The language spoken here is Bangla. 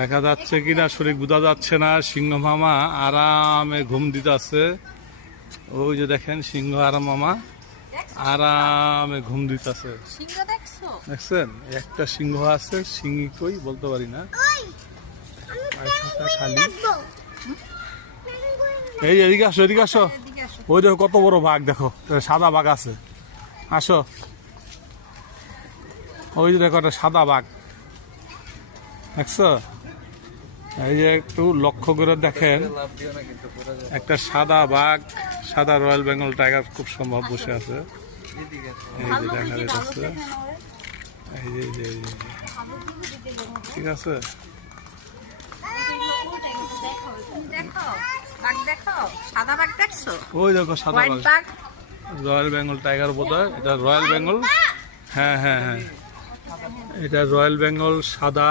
দেখা যাচ্ছে কিনা শরীর বোঝা যাচ্ছে না। সিংহ মামা আরামে ঘুম দিতেছে। ওই যে দেখেন সিংহ আর মামা আরামে ঘুম দিতেছে। দেখছেন একটা সিংহ আছে, সিংহ কই বলতে পারি না, খালি। এই এদিকে আসো, এদিকে আসো। ওই দেখো কত বড় বাঘ, দেখো সাদা বাঘ আছে। আসো, ওই যে দেখো একটা সাদা বাঘ দেখছো। এই যে একটু লক্ষ্য করে দেখেন, একটা সাদা বাঘ, সাদা রয়্যাল বেঙ্গল টাইগার খুব সম্ভব বসে আছে। এই যে দেখা যাচ্ছে, এই যে ঠিক আছে। ওই দেখো সাদা বাঘ, রয়্যাল বেঙ্গল টাইগার বোধহয় এটা, রয়্যাল বেঙ্গল। হ্যাঁ হ্যাঁ হ্যাঁ, এটা রয়্যাল বেঙ্গল সাদা